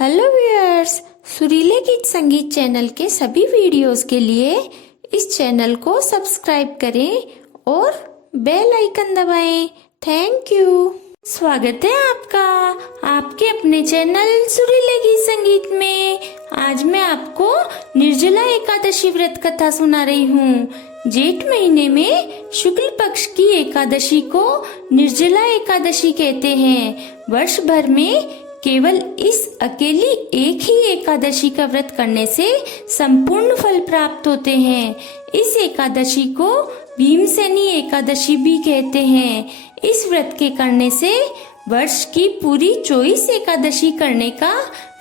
Hello viewers, सुरीले गीत संगीत channel के सभी वीडियोस के लिए इस चैनल को सब्सक्राइब करें और बेल आइकन दबाएं। Thank you. स्वागत है आपका आपके अपने चैनल सुरीले गीत संगीत में। आज मैं आपको निर्जला एकादशी व्रत कथा सुना रही हूँ। जेठ महीने में शुक्ल पक्ष की एकादशी को निर्जला एकादशी कहते हैं। वर्ष भर में केवल इस अकेली एक ही एकादशी का व्रत करने से संपूर्ण फल प्राप्त होते हैं। इस एकादशी को भीमसेनी एकादशी भी कहते हैं। इस व्रत के करने से वर्ष की पूरी 24 एकादशी करने का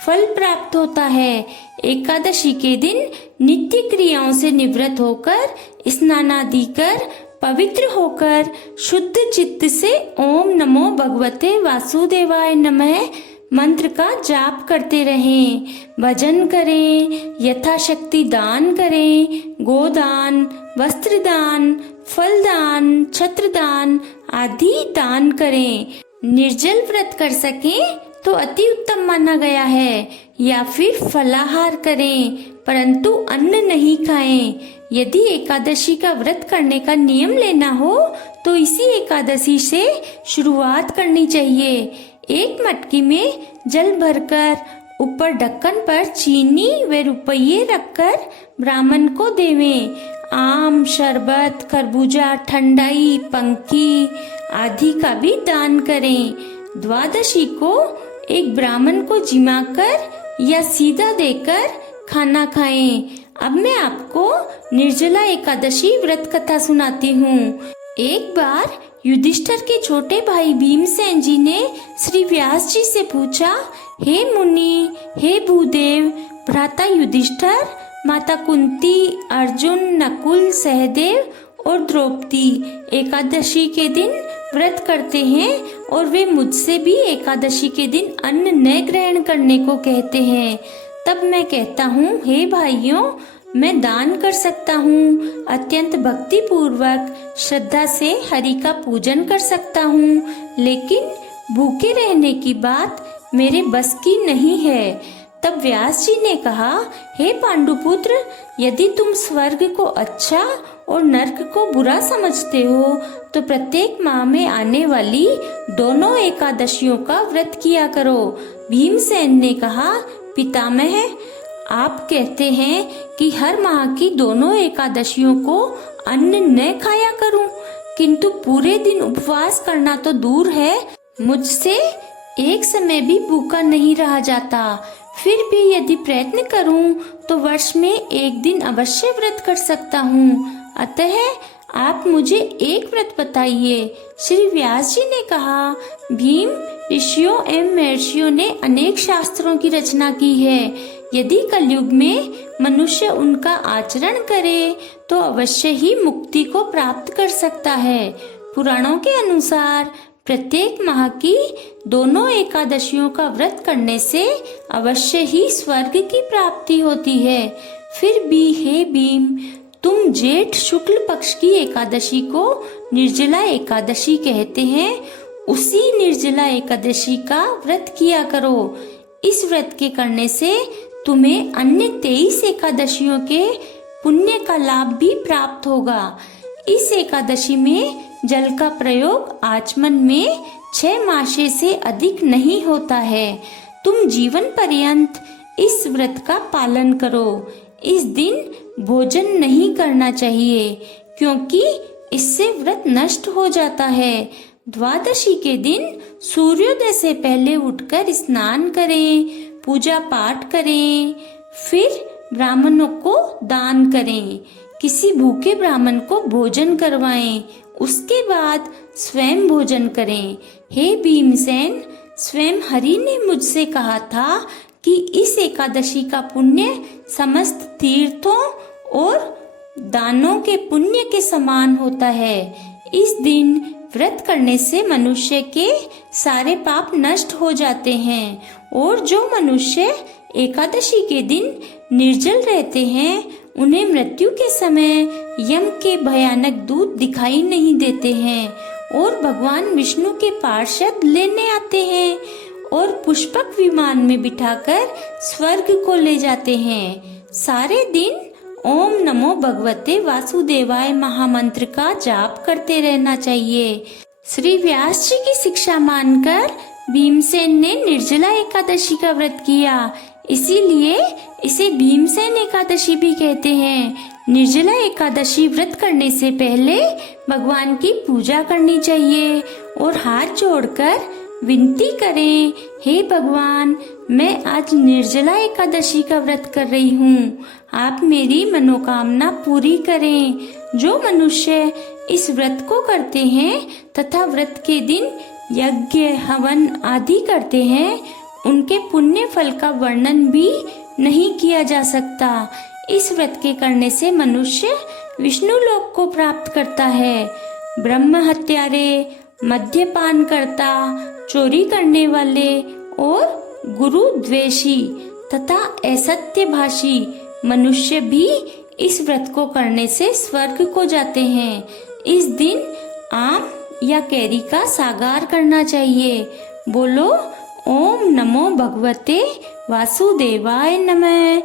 फल प्राप्त होता है। एकादशी के दिन नित्य क्रियाओं से निवृत्त होकर स्नान आदि कर पवित्र होकर शुद्ध चित्त से ओम नमो भगवते वासुदेवाय नमः मंत्र का जाप करते रहें। भजन करें, यथाशक्ति दान करें, गोदान, वस्त्रदान, फलदान, छत्रदान आदि दान करें। निर्जल व्रत कर सकें तो अति उत्तम माना गया है, या फिर फलाहार करें परंतु अन्न नहीं खाएं। यदि एकादशी का व्रत करने का नियम लेना हो तो इसी एकादशी से शुरुआत करनी चाहिए। एक मटकी में जल भरकर ऊपर ढक्कन पर चीनी व रुपये रखकर ब्राह्मण को देवें। आम, शरबत, खरबूजा, ठंडाई, पंखी आदि का भी दान करें। द्वादशी को एक ब्राह्मण को जिमाकर या सीधा देकर खाना खाएं। अब मैं आपको निर्जला एकादशी व्रत कथा सुनाती हूँ। एक बार युधिष्ठिर के छोटे भाई भीमसेन जी ने श्री व्यास जी से पूछा, हे मुनि, हे भूदेव, भ्राता युधिष्ठिर, माता कुंती, अर्जुन, नकुल, सहदेव और द्रौपदी एकादशी के दिन व्रत करते हैं और वे मुझसे भी एकादशी के दिन अन्न न ग्रहण करने को कहते हैं। तब मैं कहता हूँ, हे भाइयों, मैं दान कर सकता हूँ, अत्यंत भक्ति पूर्वक श्रद्धा से हरि का पूजन कर सकता हूँ, लेकिन भूखे रहने की बात मेरे बस की नहीं है। तब व्यास जी ने कहा, हे पांडुपुत्र, यदि तुम स्वर्ग को अच्छा और नर्क को बुरा समझते हो तो प्रत्येक माह में आने वाली दोनों एकादशियों का व्रत किया करो। भीमसेन ने कहा, पितामह, आप कहते हैं कि हर माह की दोनों एकादशियों को अन्न न खाया करूं, किंतु पूरे दिन उपवास करना तो दूर है, मुझसे एक समय भी भूखा नहीं रहा जाता। फिर भी यदि प्रयत्न करूं तो वर्ष में एक दिन अवश्य व्रत कर सकता हूं। अतः आप मुझे एक व्रत बताइए। श्री व्यास जी ने कहा, भीम, ऋषियों एवं महर्षियों ने अनेक शास्त्रों की रचना की है। यदि कलयुग में मनुष्य उनका आचरण करे तो अवश्य ही मुक्ति को प्राप्त कर सकता है। पुराणों के अनुसार प्रत्येक माह की दोनों एकादशियों का व्रत करने से अवश्य ही स्वर्ग की प्राप्ति होती है। फिर भी हे भीम, तुम जेठ शुक्ल पक्ष की एकादशी को निर्जला एकादशी कहते हैं, उसी निर्जला एकादशी का व्रत किया करो। इस व्रत के करने से तुम्हें अन्य 23 एकादशियों के पुण्य का लाभ भी प्राप्त होगा। इस एकादशी में जल का प्रयोग आचमन में 6 मासे से अधिक नहीं होता है। तुम जीवन पर्यंत इस व्रत का पालन करो। इस दिन भोजन नहीं करना चाहिए क्योंकि इससे व्रत नष्ट हो जाता है। द्वादशी के दिन सूर्योदय से पहले उठकर स्नान करें, पूजा पाठ करें, फिर ब्राह्मणों को दान करें। किसी भूखे ब्राह्मण को भोजन करवाएं, उसके बाद स्वयं भोजन करें। हे भीमसेन, स्वयं हरि ने मुझसे कहा था कि इस एकादशी का पुण्य समस्त तीर्थों और दानों के पुण्य के समान होता है। इस दिन व्रत करने से मनुष्य के सारे पाप नष्ट हो जाते हैं और जो मनुष्य एकादशी के दिन निर्जल रहते हैं उन्हें मृत्यु के समय यम के भयानक दूत दिखाई नहीं देते हैं और भगवान विष्णु के पार्षद लेने आते हैं और पुष्पक विमान में बिठाकर स्वर्ग को ले जाते हैं। सारे दिन ओम नमो भगवते वासुदेवाय महामंत्र का जाप करते रहना चाहिए। श्री व्यास जी की शिक्षा मानकर भीमसेन ने निर्जला एकादशी का व्रत किया, इसीलिए इसे भीमसेन एकादशी भी कहते हैं। निर्जला एकादशी व्रत करने से पहले भगवान की पूजा करनी चाहिए और हाथ जोड़कर विनती करें, हे भगवान, मैं आज निर्जला एकादशी का व्रत कर रही हूँ, आप मेरी मनोकामना पूरी करें। जो मनुष्य इस व्रत को करते हैं तथा व्रत के दिन यज्ञ हवन आदि करते हैं, उनके पुण्य फल का वर्णन भी नहीं किया जा सकता। इस व्रत के करने से मनुष्य विष्णु लोक को प्राप्त करता है। ब्रह्म हत्यारे, मद्यपान करता, चोरी करने वाले और गुरु द्वेषी तथा असत्यभाषी मनुष्य भी इस व्रत को करने से स्वर्ग को जाते हैं। इस दिन आम या कैरी का सागार करना चाहिए। बोलो ओम नमो भगवते वासुदेवाय नमः।